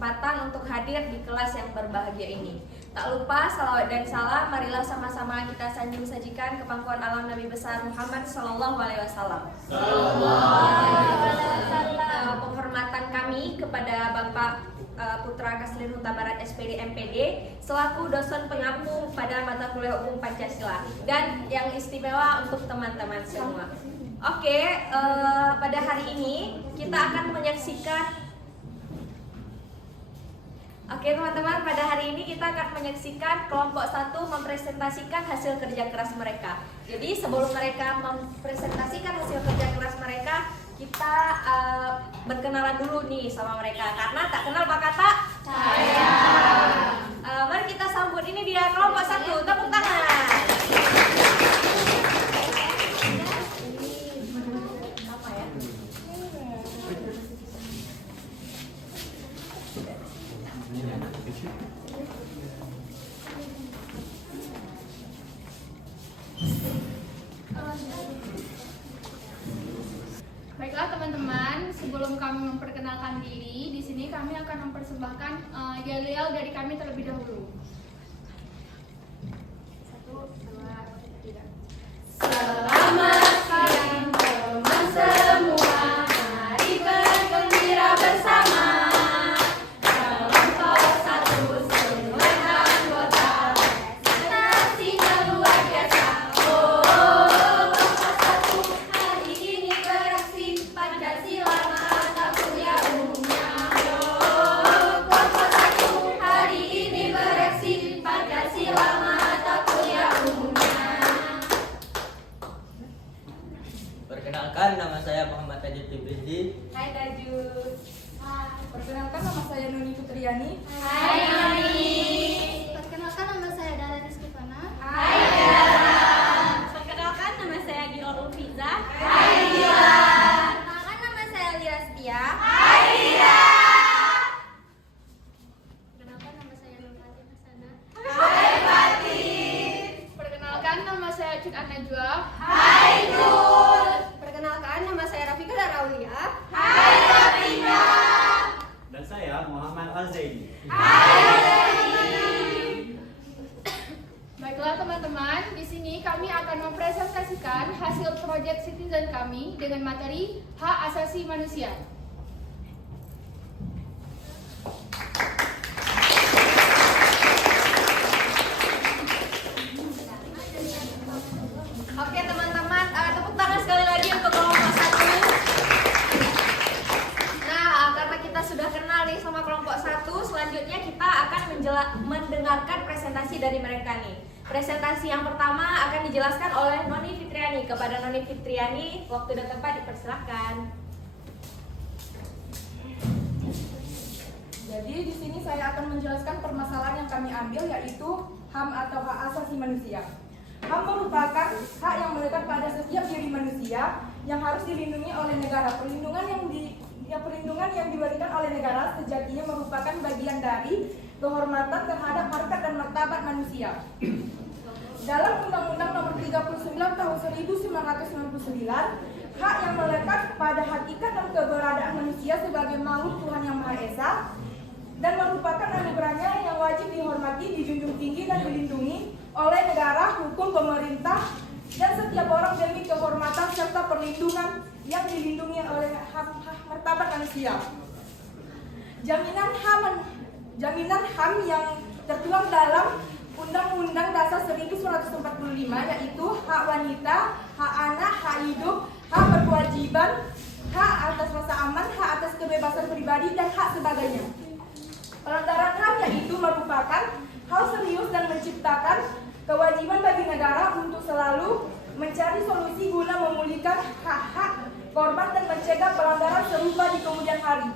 kesempatan untuk hadir di kelas yang berbahagia ini. Tak lupa salawat dan salam, marilah sama-sama kita sanjung sajikan ke pangkuan alam Nabi besar Muhammad Sallallahu Alaihi Wasallam. Penghormatan kami kepada Bapak Putra Kaslir Huta Barat SPD MPD selaku dosen pengampu pada mata kuliah umum Pancasila, dan yang istimewa untuk teman-teman semua. Oke, pada hari ini kita akan menyaksikan teman-teman, pada hari ini kita akan menyaksikan kelompok 1 mempresentasikan hasil kerja keras mereka. Jadi sebelum mereka mempresentasikan hasil kerja keras mereka, kita berkenalan dulu nih sama mereka, karena tak kenal maka tak sayang. Mari kita sambut ini dia kelompok 1, tepuk tangan. Baiklah teman-teman, sebelum kami memperkenalkan diri, di sini kami akan mempersembahkan yel-yel dari kami terlebih dahulu. 1, 2, 3. Selamat siang teman semua, mari bergembira bersama. Kelompok 1 seluruh anggota prestasinya luar biasa. Hari ini beraksi Pancasila mata kuliah umumnya. Kelompok 1 hari ini beraksi Pancasila mata kuliah umumnya. Perkenalkan, nama saya Muhammad Tajud Ibridi. Hai Tajud. Perkenalkan, nama saya Nuni Putriani. Hai Nani. Perkenalkan, nama saya Dara Rizkifana. Hai Dara. Perkenalkan, nama saya Gilor Ulfiza. Hai Dila. Perkenalkan, nama saya Lira Setia. Hai Dila. Perkenalkan, nama saya Nur Fatin Hasanah. Hai Fatin. Perkenalkan, nama saya Cud Anajwa. Hai Cud. Perkenalkan, nama saya Rafika Daraulia. Hai Rafika. Dan saya Muhammad Al-Zaidi. Baiklah teman-teman, di sini kami akan mempresentasikan hasil proyek citizen kami dengan materi hak asasi manusia. Oke teman-teman, tepuk tangan sekali lagi untuk kelompok 1. Nah, karena kita sudah kenal nih sama kelompok 1, selanjutnya kita akan mendengarkan presentasi dari mereka nih. Presentasi yang pertama akan dijelaskan oleh Noni Fitriani. Kepada Noni Fitriani, waktu dan tempat dipersilakan. Jadi di sini saya akan menjelaskan permasalahan yang kami ambil, yaitu HAM atau hak asasi manusia. HAM merupakan hak yang melekat pada setiap diri manusia yang harus dilindungi oleh negara. Perlindungan yang diberikan oleh negara sejatinya merupakan bagian dari kehormatan terhadap harkat dan martabat manusia. Dalam Undang-Undang Nomor 39 Tahun 1999, hak yang melekat pada hakikat dan keberadaan manusia sebagai makhluk Tuhan Yang Maha Esa dan merupakan anugerahnya yang wajib dihormati, dijunjung tinggi dan dilindungi oleh negara, hukum, pemerintah, dan setiap orang demi kehormatan serta perlindungan yang dilindungi oleh hak martabat manusia. Jaminan HAM yang tertuang dalam Undang-Undang Dasar 1945, yaitu hak wanita, hak anak, hak hidup, hak berkewajiban, hak atas rasa aman, hak atas kebebasan pribadi, dan hak sebagainya. Pelanggaran HAM yaitu merupakan hal serius dan menciptakan kewajiban bagi negara untuk selalu mencari solusi guna memulihkan hak-hak korban dan mencegah pelanggaran serupa di kemudian hari.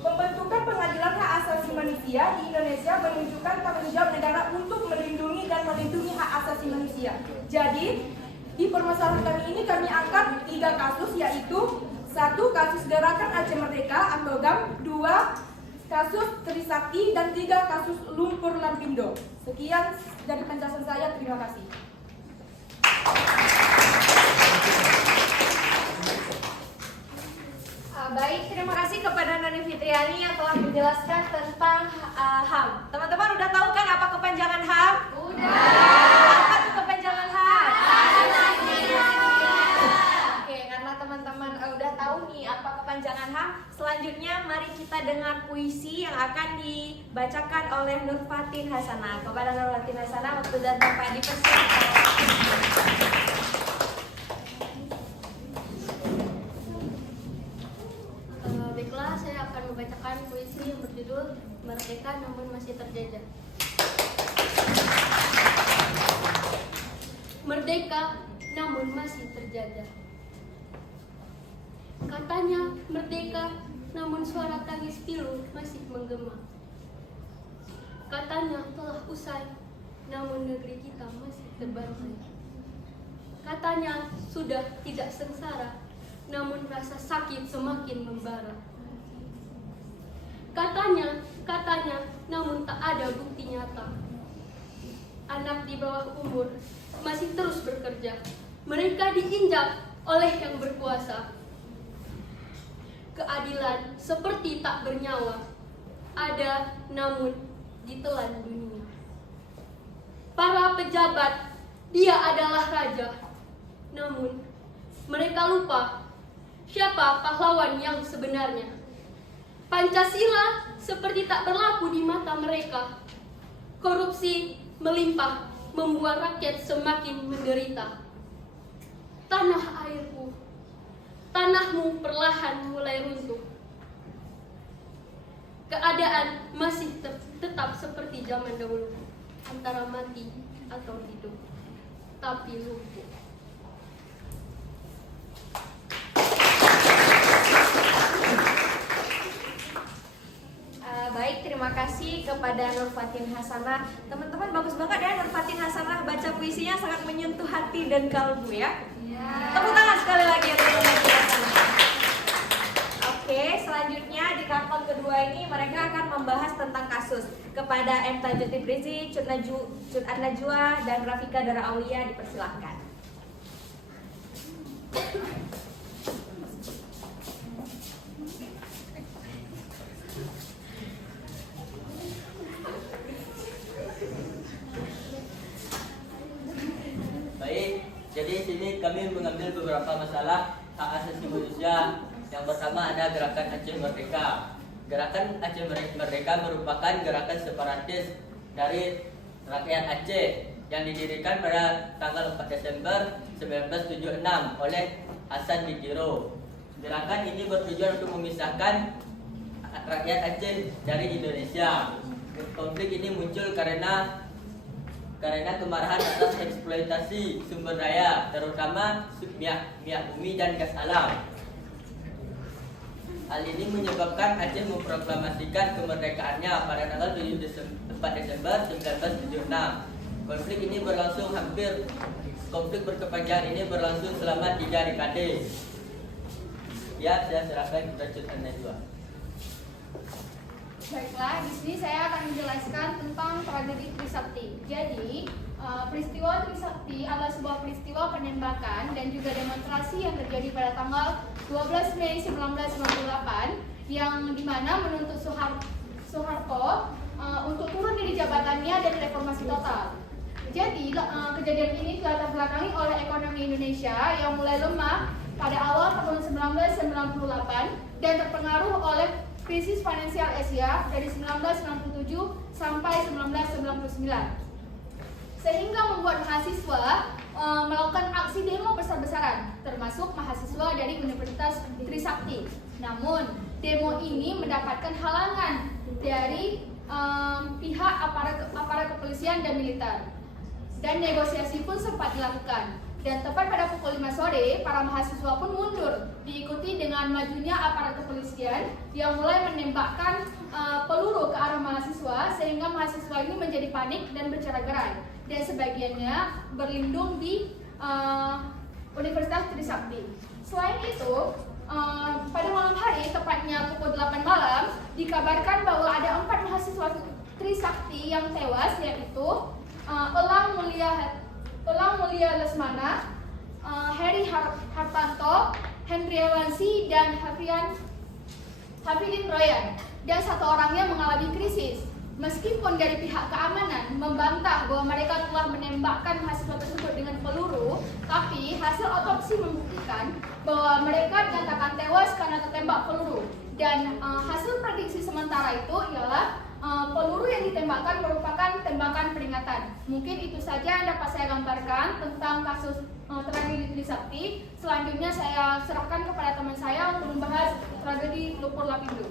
Pembentukan pengadilan hak asasi manusia di Indonesia menunjukkan tanggung jawab negara untuk melindungi dan melindungi hak asasi manusia. Jadi, di permasalahan kami ini kami angkat 3 kasus, yaitu 1. Kasus Gerakan Aceh Merdeka atau GAM, 2. Kasus Trisakti, dan 3. Kasus Lumpur Lampindo. Sekian dari penjelasan saya, terima kasih. Baik, terima kasih kepada Nani Fitriani yang telah menjelaskan tentang HAM. Teman-teman udah tahu kan apa kepanjangan HAM? Apa tuh kepanjangan HAM? Oke, karena teman-teman udah tahu nih apa kepanjangan HAM, selanjutnya mari kita dengar puisi yang akan dibacakan oleh Nur Fatin Hasanah. Kepada Nur Fatin Hasanah, waktu dan tempat dipersilakan. Baiklah, saya akan membacakan puisi yang berjudul Merdeka Namun Masih Terjajah. Merdeka namun masih terjajah. Katanya merdeka, namun suara tangis pilu masih menggema. Katanya telah usai, namun negeri kita masih terbantai. Katanya sudah tidak sengsara, namun rasa sakit semakin membara. Katanya, namun tak ada bukti nyata. Anak di bawah umur masih terus bekerja. Mereka diinjak oleh yang berkuasa. Keadilan seperti tak bernyawa. Ada namun ditelan dunia. Para pejabat, dia adalah raja. Namun mereka lupa siapa pahlawan yang sebenarnya. Pancasila seperti tak berlaku di mata mereka. Korupsi melimpah, membuat rakyat semakin menderita. Tanah airku, tanahmu perlahan mulai runtuh. Keadaan masih tetap seperti zaman dahulu, antara mati atau hidup, tapi lumpuh. Baik, terima kasih kepada Nur Fatin Hasanah. Teman-teman bagus banget ya Nur Fatin Hasanah, baca puisinya sangat menyentuh hati dan kalbu ya. Tepuk tangan sekali lagi untuk Nur Fatin Hasanah. Oke, selanjutnya di tahapan kedua ini mereka akan membahas tentang kasus. Kepada M. Tajud Tibrizi, Cut An-Najwa, dan Rafika Dara Aulia dipersilahkan. Jadi di sini kami mengambil beberapa masalah hak asasi manusia. Yang pertama ada gerakan Aceh Merdeka. Gerakan Aceh Merdeka merupakan gerakan separatis dari rakyat Aceh yang didirikan pada tanggal 4 Desember 1976 oleh Hasan Dikiro. Gerakan ini bertujuan untuk memisahkan rakyat Aceh dari Indonesia. Konflik ini muncul karena kemarahan atas eksploitasi sumber daya, terutama minyak bumi dan gas alam. Hal ini menyebabkan Aceh memproklamasikan kemerdekaannya pada tanggal 4 Desember 1976. Konflik berkepanjangan ini berlangsung selama 3 dekade. Ya, saya serahkan kepada Cut An-Najwa. Baiklah, di sini saya akan menjelaskan tentang tragedi Trisakti. Jadi, peristiwa Trisakti adalah sebuah peristiwa penembakan dan juga demonstrasi yang terjadi pada tanggal 12 Mei 1998 yang dimana menuntut Soeharto untuk turun dari jabatannya dan reformasi total. Jadi, kejadian ini dilatar belakangi oleh ekonomi Indonesia yang mulai lemah pada awal tahun 1998 dan terpengaruh oleh krisis finansial Asia dari 1997 sampai 1999, sehingga membuat mahasiswa melakukan aksi demo besar-besaran, termasuk mahasiswa dari Universitas Trisakti. Namun, demo ini mendapatkan halangan dari pihak aparat kepolisian dan militer, dan negosiasi pun sempat dilakukan. Dan tepat pada pukul 5 sore, para mahasiswa pun mundur, diikuti dengan majunya aparat kepolisian yang mulai menembakkan peluru ke arah mahasiswa, sehingga mahasiswa ini menjadi panik dan bercerai-berai, dan sebagiannya berlindung di Universitas Trisakti. Selain itu, pada malam hari, tepatnya pukul 8 malam, dikabarkan bahwa ada 4 mahasiswa Trisakti yang tewas, yaitu Elang Mulia Lesmana, Heri Hartanto, Hendriawansi, dan Hafian Hafidin Royan, dan satu orangnya mengalami krisis. Meskipun dari pihak keamanan membantah bahwa mereka telah menembakkan mahasiswa tersebut dengan peluru, tapi hasil otopsi membuktikan bahwa mereka dinyatakan tewas karena tertembak peluru. Dan hasil prediksi sementara itu ialah peluru yang ditembakkan merupakan tembakan peringatan. Mungkin itu saja yang dapat saya gambarkan tentang kasus tragedi Trisakti. Selanjutnya saya serahkan kepada teman saya untuk membahas tragedi Lumpur Lapindo.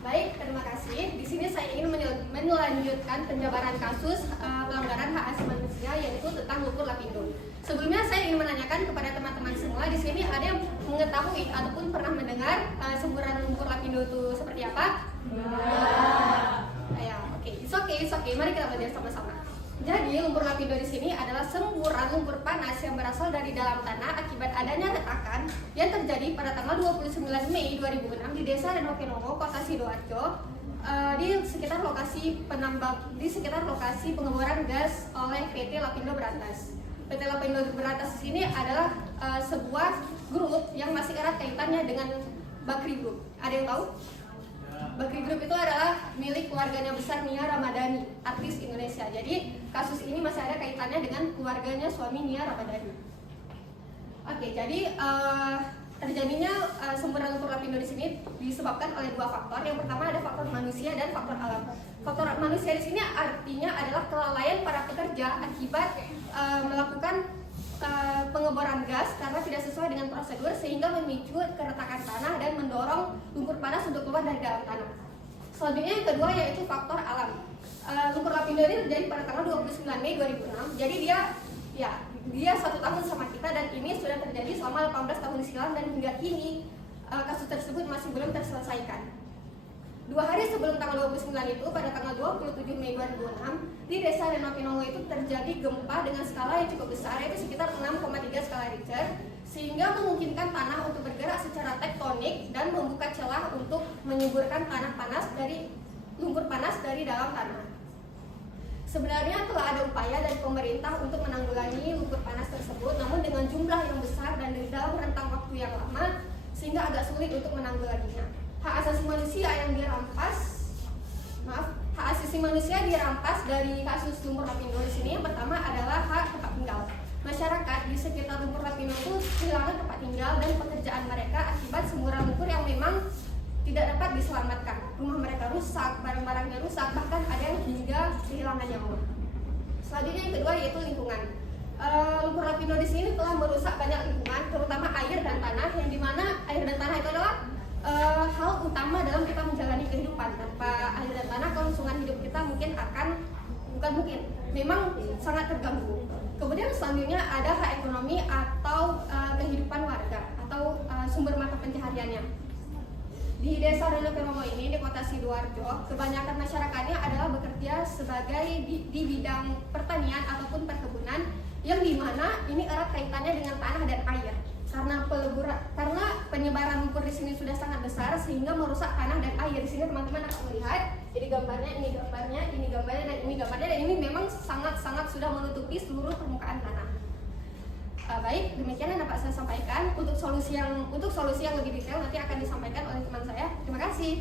Baik, terima kasih. Di sini saya ingin melanjutkan penjabaran kasus pelanggaran hak asasi manusia yaitu tentang Lumpur Lapindo. Sebelumnya saya ingin menanyakan kepada teman-teman semua di sini ada yang mengetahui ataupun pernah mendengar semburan Lumpur Lapindo itu seperti apa? Ya, oke. Mari kita belajar sama-sama. Jadi lumpur lapindo di sini adalah semburan lumpur panas yang berasal dari dalam tanah akibat adanya retakan yang terjadi pada tanggal 29 Mei 2006 di Desa Renokenongo, Kota Sidoarjo, di sekitar lokasi pengeboran gas oleh PT Lapindo Berantas. PT Lapindo Berantas ini adalah sebuah grup yang masih erat kaitannya dengan Bakri Group. Ada yang tahu? Bakri Group itu adalah milik keluarganya besar Nia Ramadhani, artis Indonesia. Jadi kasus ini masih ada kaitannya dengan keluarganya suami Nia Ramadhani. Oke, jadi terjadinya semburan lumpur lapindo di sini disebabkan oleh dua faktor. Yang pertama ada faktor manusia dan faktor alam. Faktor manusia di sini artinya adalah kelalaian para pekerja akibat melakukan pengeboran gas karena tidak sesuai dengan prosedur sehingga memicu keretakan tanah dan mendorong lumpur panas untuk keluar dari dalam tanah. Selanjutnya yang kedua yaitu faktor alam. Lumpur lapindo ini terjadi pada tanggal 29 Mei 2006. Jadi dia 1 tahun sama kita dan ini sudah terjadi selama 18 tahun silam dan hingga kini kasus tersebut masih belum terselesaikan. 2 hari sebelum tanggal 29 itu, pada tanggal 27 Mei 2006, di Desa Renokenongo itu terjadi gempa dengan skala yang cukup besar, yaitu sekitar 6,3 skala Richter, sehingga memungkinkan tanah untuk bergerak secara tektonik dan membuka celah untuk menyuburkan lumpur panas dari dalam tanah. Sebenarnya telah ada upaya dari pemerintah untuk menanggulangi lumpur panas tersebut, namun dengan jumlah yang besar dan dalam rentang waktu yang lama, sehingga agak sulit untuk menanggulanginya. Hak asasi manusia dirampas dari kasus lumpur lapindo di sini. Yang pertama adalah hak tempat tinggal. Masyarakat di sekitar lumpur lapindo itu kehilangan tempat tinggal dan pekerjaan mereka akibat semburan lumpur yang memang tidak dapat diselamatkan. Rumah mereka rusak, barang-barangnya rusak, bahkan ada yang hingga kehilangan nyawa. Selanjutnya yang kedua yaitu lingkungan. Lumpur lapindo di sini telah merusak banyak lingkungan, terutama air dan tanah, yang dimana air dan tanah itu adalah hal utama dalam kita menjalani kehidupan. Tanpa air dan tanah, kelangsungan hidup kita memang sangat terganggu. Kemudian selanjutnya ada hak ekonomi atau kehidupan warga atau sumber mata pencahariannya. Di Desa Renokenongo ini di Kota Sidoarjo, kebanyakan masyarakatnya adalah bekerja sebagai di bidang pertanian ataupun perkebunan, yang dimana ini erat kaitannya dengan tanah dan air. Karena penyebaran lumpur di sini sudah sangat besar sehingga merusak tanah dan air. Di sini teman-teman akan melihat, jadi gambarnya, ini gambarnya, ini gambarnya, dan ini gambarnya, dan ini memang sangat-sangat sudah menutupi seluruh permukaan tanah. Baik, demikian yang dapat saya sampaikan. Untuk solusi yang lebih detail nanti akan disampaikan oleh teman saya. Terima kasih.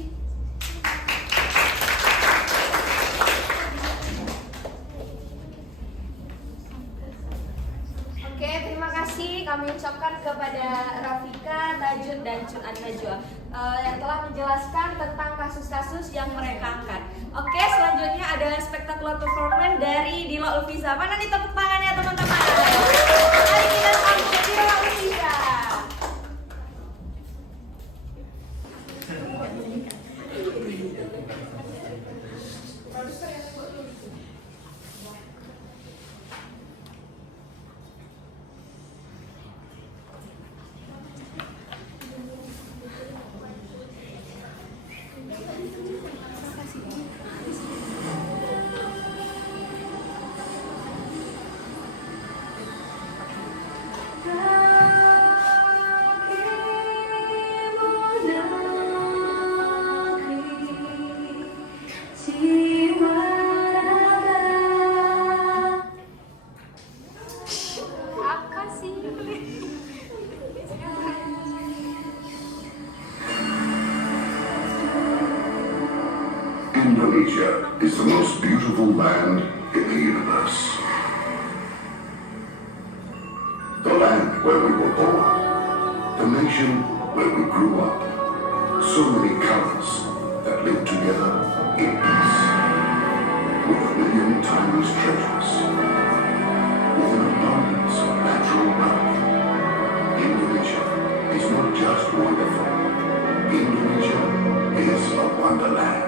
Oke, terima kasih kami ucapkan kepada Rafika, Tajud, dan Cun An-Najwa yang telah menjelaskan tentang kasus-kasus yang mereka angkat. Oke, selanjutnya ada spektakular performance dari Dila Ulfiza. Mana nih tepuk tangannya teman-teman? Mari kita sambut Dila Ulfiza. Apa sih? Indonesia is the most beautiful land in the universe. The land where we were born, the nation where we grew up. So many colors that live together in peace. With a million timeless treasures. With an abundance of natural wealth. Indonesia is not just wonderful. Indonesia is a wonderland.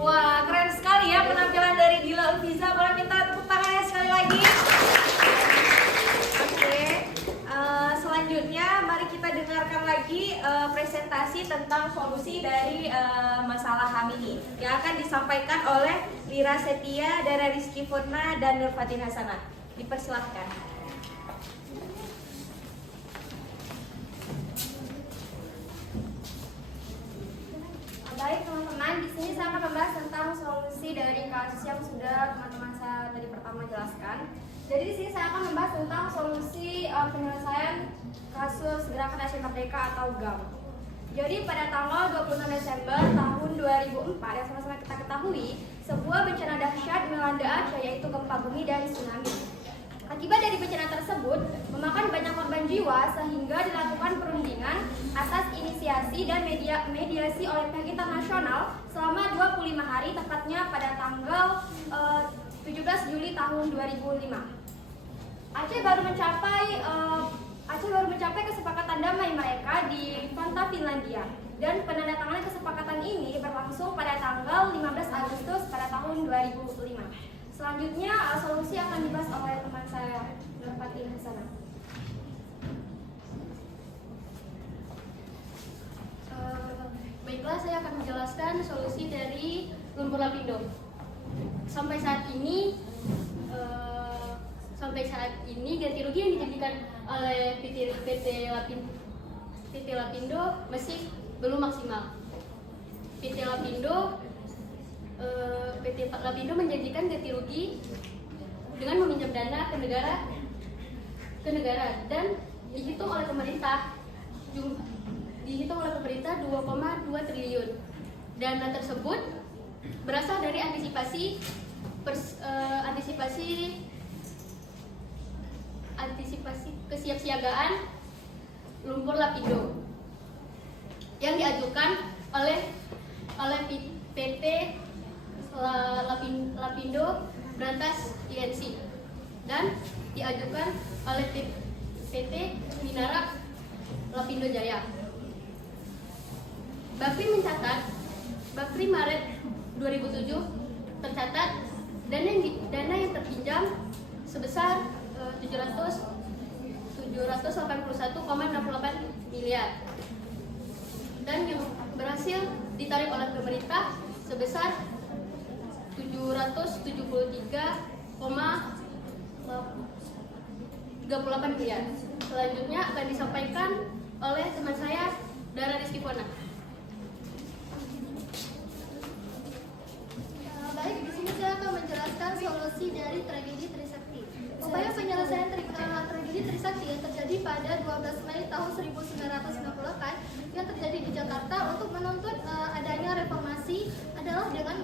Wah, keren sekali ya penampilan dari Dila Ulfiza. Boleh minta tepuk tangannya sekali lagi? Oke, selanjutnya mari kita dengarkan lagi presentasi tentang solusi dari masalah HAM ini yang akan disampaikan oleh Lira Setia, Dara Rizky Furna, dan Nurfatin Hasanah. Dipersilahkan. Baik teman-teman, di sini saya akan membahas tentang solusi dari kasus yang sudah teman-teman saya tadi pertama jelaskan. Jadi di sini saya akan membahas tentang solusi penyelesaian kasus Gerakan Aceh Merdeka atau GAM. Jadi pada tanggal 26 Desember tahun 2004 yang sama-sama kita ketahui, sebuah bencana dahsyat melanda Aceh yaitu gempa bumi dan tsunami. Akibat dari bencana tersebut memakan banyak korban jiwa sehingga dilakukan perundingan atas inisiasi dan mediasi oleh pihak internasional selama 25 hari, tepatnya pada tanggal 17 Juli tahun 2005. Aceh baru mencapai kesepakatan damai mereka di Vantaa, Finlandia. Dan penandatanganan kesepakatan ini berlangsung pada tanggal 15 Agustus pada tahun 2005. Selanjutnya solusi akan dibahas oleh teman saya, Nur Fatin Hasanah. Baiklah, saya akan menjelaskan solusi dari lumpur lapindo. Sampai saat ini ganti rugi yang dijadikan oleh PT Lapindo masih belum maksimal. PT Lapindo menjanjikan ganti rugi dengan meminjam dana ke negara dan dihitung oleh pemerintah 2,2 triliun. Dana tersebut berasal dari antisipasi kesiapsiagaan lumpur lapindo yang diajukan oleh PT Lapindo Brantas INC dan diajukan oleh PT Minara Lapindo Jaya. Bakri Maret 2007 tercatat dana yang terpinjam sebesar 781,68 miliar dan yang berhasil ditarik oleh pemerintah sebesar 773,38 miliar. Selanjutnya akan disampaikan oleh teman saya, Dara Rizky Pona. Baik, di sini saya akan menjelaskan solusi dari tragedi Trisakti. Upaya penyelesaian tragedi Trisakti yang terjadi pada 12 Mei tahun 1998 yang terjadi di Jakarta untuk menuntut adanya reformasi adalah dengan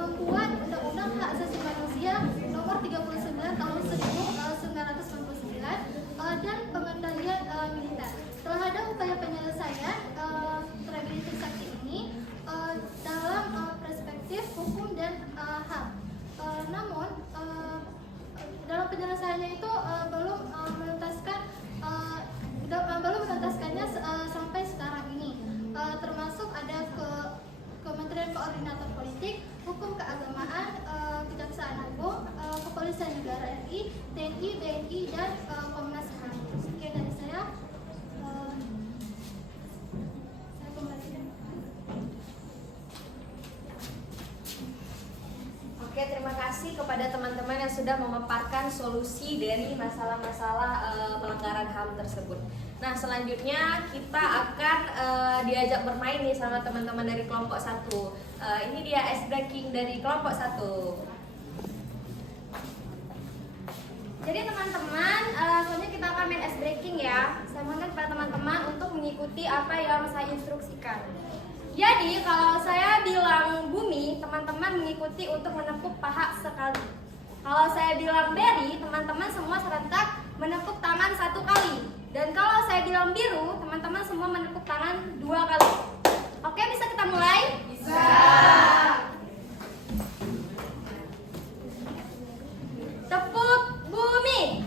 membuat Undang-Undang Hak Asasi Manusia Nomor 39 Tahun 1999 dan pengendalian militer. Telah ada upaya penyelesaian tragedi Trisakti ini dalam perspektif hukum dan HAM. Namun dalam penyelesaiannya itu belum menuntaskannya sampai sekarang ini. Termasuk ada Kementerian Koordinator Politik, Hukum Keagamaan, Kejaksaan Agung, Kepolisian Negara RI, TNI, BNI, dan Komnas HAM. Sekian dari saya. Saya kembalikan. Oke, terima kasih kepada teman-teman yang sudah memaparkan solusi dari masalah-masalah pelanggaran HAM tersebut. Nah, selanjutnya kita akan diajak bermain nih sama teman-teman dari kelompok 1. Ini dia ice breaking dari kelompok 1. Jadi teman-teman, selanjutnya kita akan main ice breaking ya. Saya mohon kepada teman-teman untuk mengikuti apa yang saya instruksikan. Jadi kalau saya bilang bumi, teman-teman mengikuti untuk menepuk paha sekali. Kalau saya bilang beri, teman-teman semua serentak menepuk tangan 1 kali. Dan kalau saya bilang biru, teman-teman semua menepuk tangan 2 kali. Oke, bisa kita mulai? Bisa. Tepuk bumi.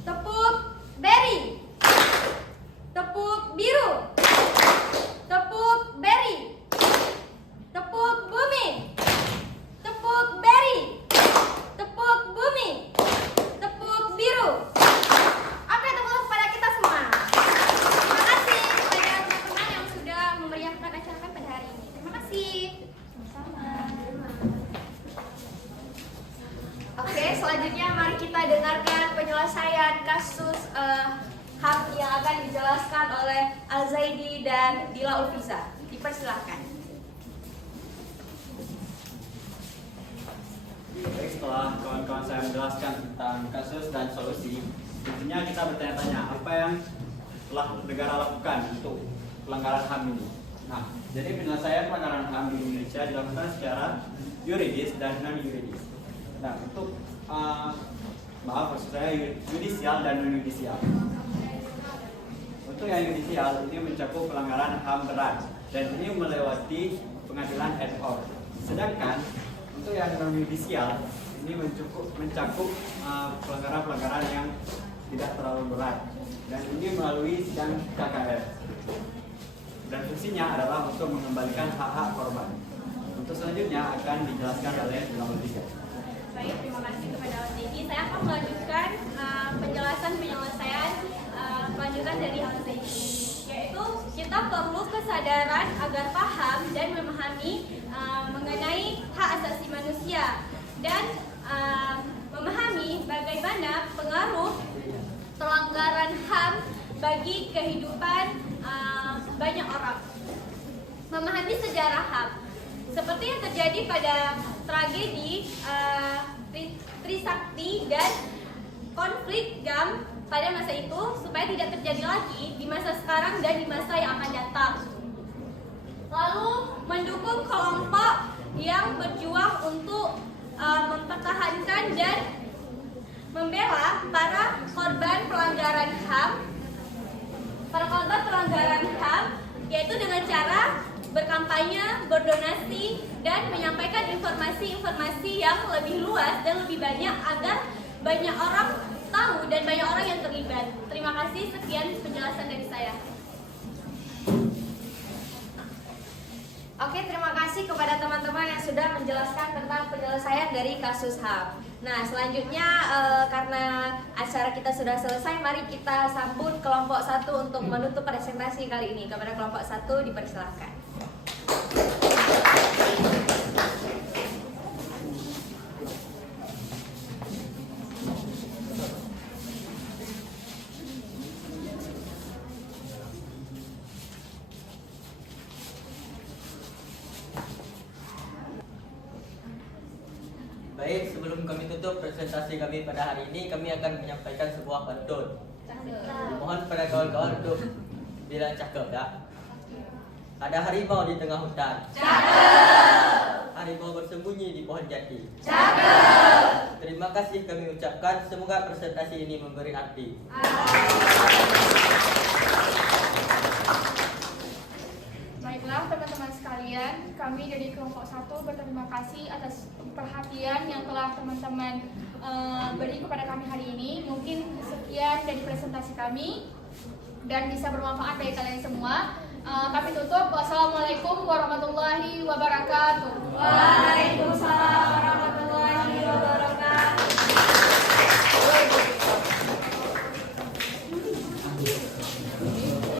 Tepuk beri. Tepuk biru. Tepuk beri. Tepuk bumi. Tepuk beri. Tepuk bumi. Tepuk biru. Oke, tepuk kepada kita semua. Terima kasih kepada teman-teman yang sudah memeriahkan acara pada hari ini. Terima kasih. Oke, selanjutnya mari kita dengarkan penyelesaian kasus HAM yang akan dijelaskan oleh Al-Zaidi dan Dila Ulfiza. Dipersilahkan. Baik, setelah kawan-kawan saya menjelaskan tentang kasus dan solusi, tentunya kita bertanya-tanya apa yang telah negara lakukan untuk pelanggaran HAM ini. Nah, jadi penyelesaian pelanggaran HAM di Indonesia dilakukan secara yuridis dan non-yuridis. Nah, untuk maksud saya yudisial dan non-yudisial. Untuk yang yudisial ini mencakup pelanggaran HAM berat dan ini melewati pengadilan ad hoc. Sedangkan untuk yang non-yudisial ini mencakup pelanggaran-pelanggaran yang tidak terlalu berat. dan ini melalui sidang KKR. Dan fungsinya adalah untuk mengembalikan hak-hak korban. Untuk selanjutnya akan dijelaskan oleh nomor 3. Baik, terima kasih kepada LTG. Saya akan melanjutkan penjelasan penyelesaian kelanjutan dari LTG, yaitu kita perlu kesadaran agar paham dan memahami mengenai hak asasi manusia dan memahami bagaimana pengaruh pelanggaran HAM bagi kehidupan banyak orang. Memahami sejarah HAM seperti yang terjadi pada tragedi Trisakti dan konflik GAM pada masa itu, supaya tidak terjadi lagi di masa sekarang dan di masa yang akan datang. Lalu mendukung kelompok yang berjuang untuk mempertahankan dan membela para korban pelanggaran HAM, yaitu dengan cara berkampanye, berdonasi, dan menyampaikan informasi-informasi yang lebih luas dan lebih banyak agar banyak orang tahu dan banyak orang yang terlibat. Terima kasih, sekian penjelasan dari saya. Oke, terima kasih kepada teman-teman yang sudah menjelaskan tentang penyelesaian dari kasus HAM. Nah, selanjutnya karena acara kita sudah selesai, mari kita sambut kelompok 1 untuk menutup presentasi kali ini. Kepada kelompok 1 dipersilakan. Baik, sebelum kami tutup presentasi kami pada hari ini, kami akan menyampaikan sebuah pantun. Mohon pada kawan-kawan untuk bilang cakep ya. Ada harimau di tengah hutan. Cakep. Harimau bersembunyi di pohon jati. Cakep. Terima kasih kami ucapkan. Semoga presentasi ini memberi arti. Baiklah teman-teman sekalian, kami dari kelompok 1 berterima kasih atas perhatian yang telah teman-teman beri kepada kami hari ini. Mungkin sekian dari presentasi kami dan bisa bermanfaat bagi kalian semua. Kami tutup. Wassalamualaikum warahmatullahi wabarakatuh. Waalaikumsalam.